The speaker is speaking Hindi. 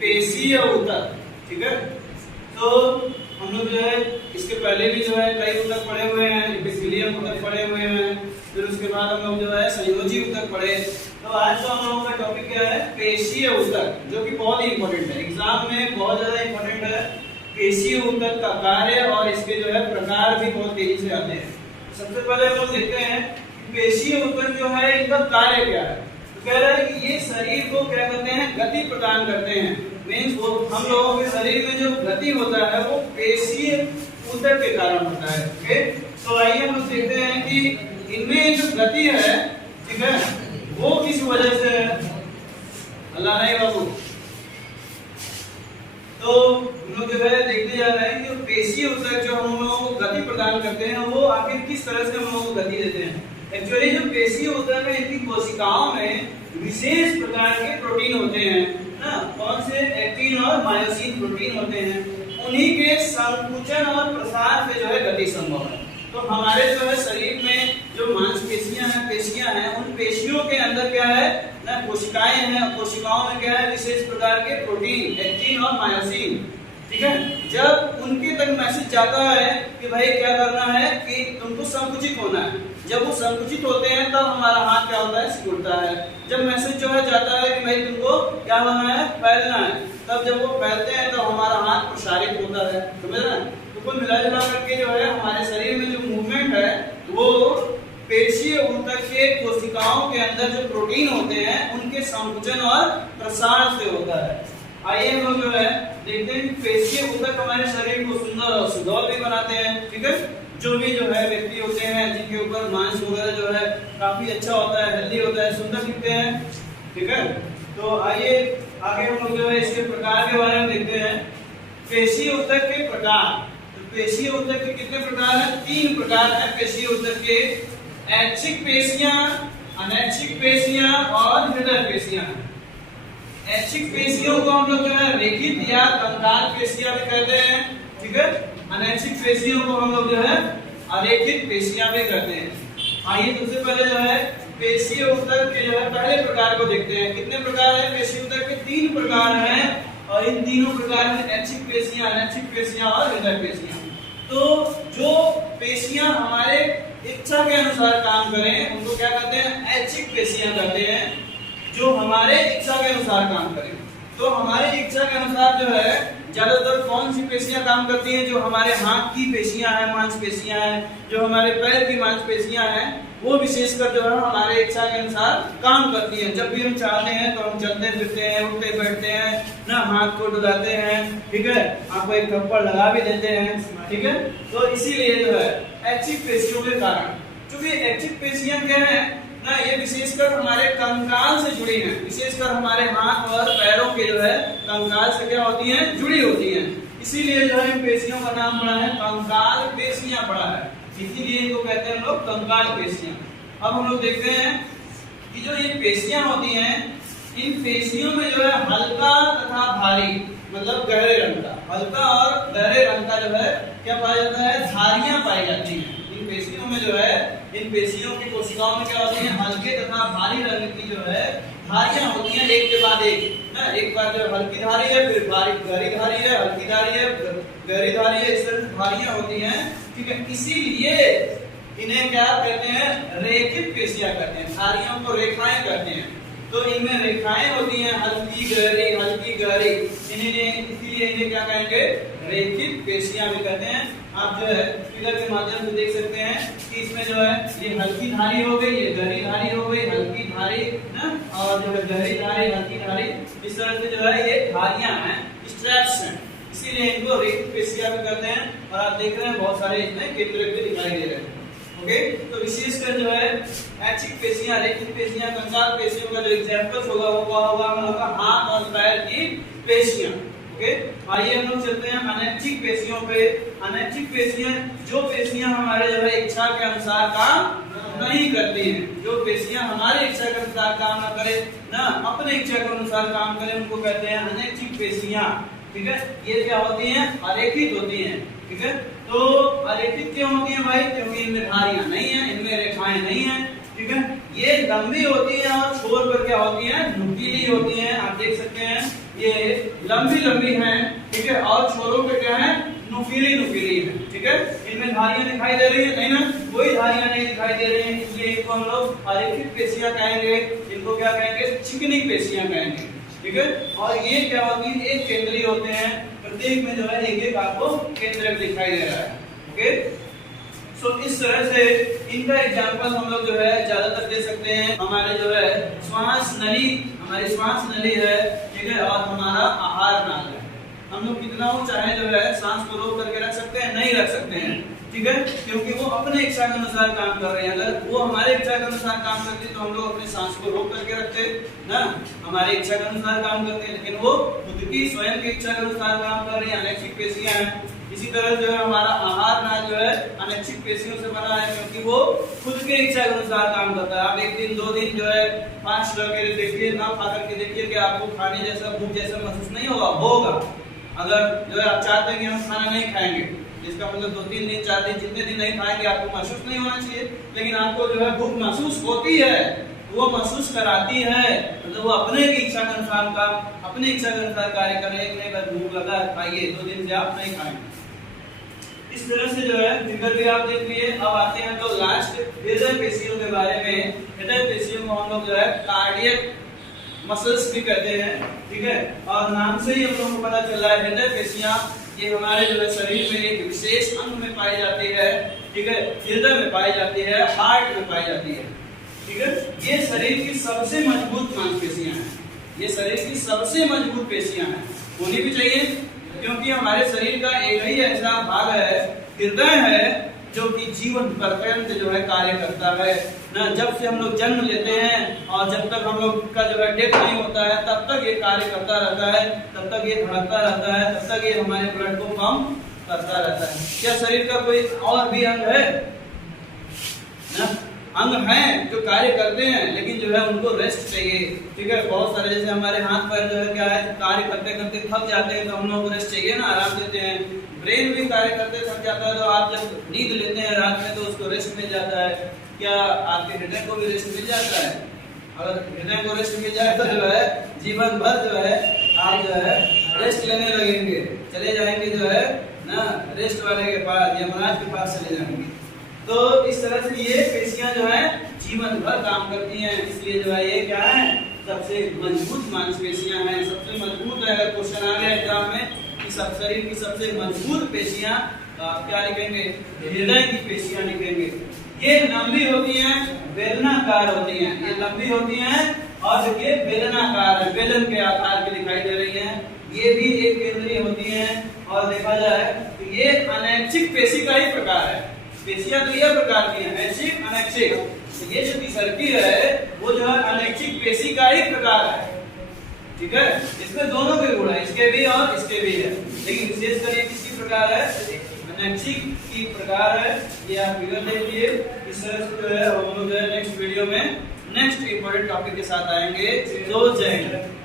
पेशीय ऊतक, ठीक है। तो हम लोग जो है इसके पहले भी जो है कई ऊतक पढ़े हुए हैं, एपिथेलियम ऊतक पढ़े हुए हैं, फिर उसके बाद हम लोग जो है संयोजी ऊतक पढ़े। तो आज तो हम लोगों का टॉपिक क्या है, पेशीय ऊतक, जो कि बहुत ही इंपॉर्टेंट है, एग्जाम में बहुत ज्यादा इंपॉर्टेंट है। पेशीय ऊतक का कार्य और इसके जो है प्रकार भी बहुत तेजी से आते हैं। सबसे पहले हम लोग देखते हैं पेशीय ऊतक जो है इनका कार्य क्या है। तो कह रहा है कि ये शरीर को क्या करते हैं, गति प्रदान करते हैं। मींस वो हम लोगों के शरीर में जो गति होता है वो पेशीय ऊतक के कारण होता है। ओके, तो आइए हम लोग देखते हैं कि इनमें जो गति है, ठीक है, वो किस वजह से है। अल्लाह नहीं बाबू। तो हम लोग जो है देखते जा रहे हैं कि पेशीय ऊतक जो हम लोगों को गति प्रदान करते हैं वो आखिर किस तरह से हम लोगों को गति देते हैं। एक्चुअली जो पेशीय ऊतक है इनकी कोशिकाओं में विशेष प्रकार के प्रोटीन होते हैं ना, कौन से, एक्टिन और मायोसिन प्रोटीन होते हैं। उन्हीं के संकुचन और प्रसार से जो है गति संभव है। तो हमारे जो है शरीर में जो मांसपेशियां हैं, उन पेशियों के अंदर क्या है ना, कोशिकाएं हैं, कोशिकाओं में क्या है, विशेष प्रकार के प्रोटीन, एक्टिन और मायोसिन, ठीक है। जब उनके तक मैसेज जाता है कि भाई क्या करना है कि तुमको संकुचित होना है, जब वो संकुचित होते हैं तब हमारा हाथ क्या होता है, सिकुड़ता है। जब मैसेज जो है जाता है कि भाई तुमको क्या होना है, फैलना है, तब जब वो फैलते हैं तो हमारा हाथ प्रसारित होता है, समझ रहे हैं। तो कुल मिला जुला करके जो है हमारे शरीर में जो मूवमेंट है वो पेशीय ऊतक के कोशिकाओं के अंदर जो प्रोटीन होते हैं उनके संकुचन और प्रसार से होता है। आइए हम लोग जो है देखते हैं कि पेशीय ऊतक हमारे शरीर को सुंदर और सुडौल भी बनाते हैं, ठीक है। जो भी जो है व्यक्ति होते हैं जिनके ऊपर मांस वगैरह जो है काफी अच्छा होता है, हेल्दी होता है, सुंदर दिखते हैं, ठीक है। तो आइए आगे हम लोग जो है इसके प्रकार के बारे में देखते हैं। पेशीय ऊतक के प्रकार। तो पेशीय ऊतक के कितने प्रकार हैं, 3 प्रकार हैं पेशीय ऊतक के। ऐच्छिक पेशियां, अनैच्छिक पेशियां और हृदय पेशियां। ऐच्छिक पेशियों को हम लोग जो है रेखित या कंकाल पेशियां भी कहते हैं, ठीक है। अनैच्छिक पेशियों को हम लोग जो है अरेखित पेशियां भी कहते हैं। आइए सबसे पहले जो है पेशीय ऊतक के जो है पहले प्रकार को देखते हैं। कितने प्रकार है पेशीय ऊतक के, 3 प्रकार हैं और इन तीनों प्रकार में ऐच्छिक पेशियां, अनैच्छिक पेशियां और हृदय पेशियां। तो जो पेशियां हमारे इच्छा के अनुसार काम करें उनको क्या कहते हैं, ऐच्छिक पेशियां कहते हैं। जो हमारे इच्छा के अनुसार काम करें, तो हमारी इच्छा के अनुसार जो है ज्यादातर कौन सी पेशियां काम करती हैं, जो हमारे हाथ की पेशियां हैं, मांसपेशियां हैं, जो हमारे पैर की मांसपेशियां हैं, वो विशेषकर जो है हमारे इच्छा के अनुसार काम करती हैं। जब भी हम चाहते हैं तो हम चलते फिरते हैं, उठते बैठते हैं ना, हाथ को डुलाते हैं, ठीक है, आपको एक थप्पड़ लगा भी देते हैं, ठीक है। तो इसीलिए जो है ऐच्छिक पेशियों के कारण, क्योंकि ऐच्छिक पेशियां क्या है ना, ये विशेषकर हमारे कंकाल से जुड़ी हैं, विशेषकर हमारे हाथ और पैरों के जो है कंकाल से क्या होती हैं, जुड़ी होती हैं। इसीलिए जो है इन पेशियों का नाम पड़ा है कंकाल पेशियां पड़ा है, इसीलिए इनको कहते हैं हम लोग कंकाल पेशियां। अब हम लोग देखते हैं कि जो ये पेशियां होती हैं, इन पेशियों में जो है हल्का तथा भारी, मतलब गहरे रंग का, हल्का और गहरे रंग का जो है क्या पाया जाता है, धारियां पाई जाती हैं। इन पेशियों में जो है, इन पेशियों की कोशिकाओं में क्या होती है, हल्के तथा भारी रंग की जो है धारियां होती हैं, एक के बाद एक ना, एक बार जो हल्की धारी है, फिर भारी गहरी धारी है, हल्की धारी है, गहरी धारी है, इस तरह से धारियां होती हैं, ठीक है। इसीलिए इन्हें क्या कहते हैं, रेखित पेशियां कहते हैं, धारियों को रेखाएं कहते हैं। तो इनमें रेखाएं होती हैं, हल्की गहरी, इसीलिए इन्हें क्या कहेंगे, रेखित पेशियां भी कहते हैं। आप जो है फिगर के माध्यम से देख सकते हैं कि इसमें जो है ये हल्की धारी हो गई, ये गहरी धारी हो गई, हल्की धारी ना, और जो है गहरी धारी, हल्की धारी, इस तरह से जो है ये धारियां हैं, स्ट्रैप्स हैं, इसीलिए इनको रेखित पेशियां भी कहते हैं। और आप देख रहे हैं बहुत सारे इसमें केंद्र भी दिखाई दे रहे हैं, ओके। तो विशेषकर जो है ऐच्छिक पेशियां, रेखित पेशियां, कंकाल पेशियों का जो एग्जांपल होगा वो क्या होगा, हम लोग का हाथ और पैर की पेशियां, ओके। आइए हम लोग चलते हैं अनैच्छिक पेशियों पे। अनैच्छिक पेशियां, जो पेशियां हमारे जो है इच्छा के अनुसार काम नहीं करती हैं, जो पेशियां हमारे इच्छा के अनुसार काम न करे ना, अपने इच्छा के अनुसार काम करें, उनको कहते हैं अनैच्छिक पेशियां, ठीक है। ये क्या होती हैं, अरेखित होती हैं, ठीक है। तो अरेखित क्यों होती है भाई, क्योंकि इनमें धारियां नहीं है, इनमें रेखाएं नहीं है, ठीक है। ये लंबी होती है और छोर पर क्या होती है, नुकीली होती है। आप देख सकते हैं ये लंबी लंबी हैं, ठीक है, और छोरों पे क्या है, नुकीली नुकीली है, ठीक है। इनमें धारियां दिखाई दे रही है नहीं ना, कोई धारियां नहीं दिखाई दे रही हैं, इसलिए इनको हम लोग अरेखित पेशियां कहेंगे। इनको क्या कहेंगे, चिकनी पेशियां कहेंगे, ठीक है। और ये क्या होती है, एक केंद्रीय होते हैं, प्रत्येक में जो है एक एक आपको केंद्रक दिखाई दे रहा है, ओके। सो इस तरह से इनका एग्जांपल हम लोग जो है ज्यादातर दे सकते हैं। हमारे जो है श्वास नली, हमारी श्वास नली है, ठीक है, और हमारा आहार नाल है। हम लोग कितना हो चाहे जो है सांस को रोक करके रख सकते हैं, नहीं रख सकते हैं, ठीक है, क्योंकि वो अपने इच्छा के अनुसार काम कर रहे हैं। अगर वो हमारे इच्छा के अनुसार काम करते तो हम लोग अपने सांस को रोक करके रखते ना, हमारे इच्छा के अनुसार काम करते हैं, लेकिन वो खुद की स्वयं की इच्छा के अनुसार काम कर रही है, अनैच्छिक पेशियां हैं। इसी तरह जो है हमारा आहार नाल जो है अनैच्छिक पेशियों से बना है, क्योंकि वो खुद के इच्छा के अनुसार काम करता है। आप एक दिन 2 दिन जो है 5 करके देखिए, ना खा करके देखिए कि आपको खाने जैसा, भूख जैसा महसूस नहीं होगा। अगर जो है आप चाहते हैं कि हम खाना नहीं खाएंगे, इसका मतलब 2-3 दिन 4 दिन जितने दिन नहीं खाएंगे आपको महसूस नहीं होना चाहिए, लेकिन आपको जो है भूख महसूस होती है, वो महसूस कराती है, मतलब वो अपने की इच्छा के अनुसार काम, अपने इच्छा के अनुसार कार्य कर रहे हैं। नहीं बस भूख लगा है खाइए, 2 दिन से आप नहीं खाएंगे। इस तरह से जो है फिगर भी आप देख लिए। अब आते हैं तो लास्ट हृदय पेशियों के बारे में। हृदय पेशियों को हम लोग जो है कार्डियक मसल्स भी कहते हैं, ठीक है, और नाम से ही हम लोगों को पता चल रहा है हृदय पेशियां ये हमारे जो है शरीर में एक विशेष अंग में पाई जाती है, ठीक है, हृदय में पाई जाती है, हार्ट में पाई जाती है, ठीक है। ये शरीर की सबसे मजबूत मांसपेशियां हैं, ये शरीर की सबसे मजबूत पेशियां हैं, होनी भी चाहिए, क्योंकि हमारे शरीर का एक ही ऐसा भाग है, हृदय है, जो कि जीवन पर्यंत जो है कार्य करता है ना। जब से हम लोग जन्म लेते हैं और जब तक हम लोग का जो है डेथ नहीं होता है, तब तक ये कार्य करता रहता है, तब तक ये धड़कता रहता है, तब तक ये हमारे ब्लड को पंप करता रहता है। क्या शरीर का कोई और भी अंग है ना? अंग हैं जो कार्य करते हैं, लेकिन जो है उनको रेस्ट चाहिए, ठीक है। बहुत सारे जैसे हमारे हाथ पैर जो है क्या है, कार्य करते करते थक जाते हैं, तो हम लोग को रेस्ट चाहिए ना, आराम देते हैं। ब्रेन भी कार्य करते थक जाता है, तो आप जब नींद लेते हैं रात में तो उसको रेस्ट मिल जाता है। क्या आपके हृदय को भी रेस्ट मिल जाता है? अगर हृदय को रेस्ट मिल जाए तो जो है जीवन भर जो है आप जो है रेस्ट लेने लगेंगे, चले जाएंगे जो है ना रेस्ट वाले के पास, यमराज के पास चले जाएंगे। तो इस तरह से ये पेशियां जो है जीवन भर काम करती हैं, इसलिए जो है ये क्या है, सबसे मजबूत मांसपेशियां हैं, सबसे मजबूत है। अगर क्वेश्चन आ गया एग्जाम में कि सब शरीर की सबसे मजबूत पेशियां क्या लिखेंगे, हृदय की पेशियां लिखेंगे। ये लंबी होती हैं, बेलनाकार होती हैं, ये लंबी होती हैं और देखिए बेलनाकार है, बेलन के आकार की दिखाई दे रही हैं। ये भी एक केंद्रीय होती हैं, और देखा जाए तो ये अनैच्छिक पेशी का ही प्रकार है। पेशियां तो यह प्रकार की हैं, ऐच्छिक अनैच्छिक। तो ये जो तीसरकी है वो जो है अनैच्छिक पेशी का ही प्रकार है, ठीक है। इसमें दोनों के गुण है, इसके भी और इसके भी है, लेकिन विशेषकर ये किसकी प्रकार है, अनैच्छिक की प्रकार है। ये आप फिगर देख लिए। इस तरह से जो है हम लोग जो है नेक्स्ट वीडियो में नेक्स्ट इंपॉर्टेंट टॉपिक के साथ आएंगे। जय हिंद।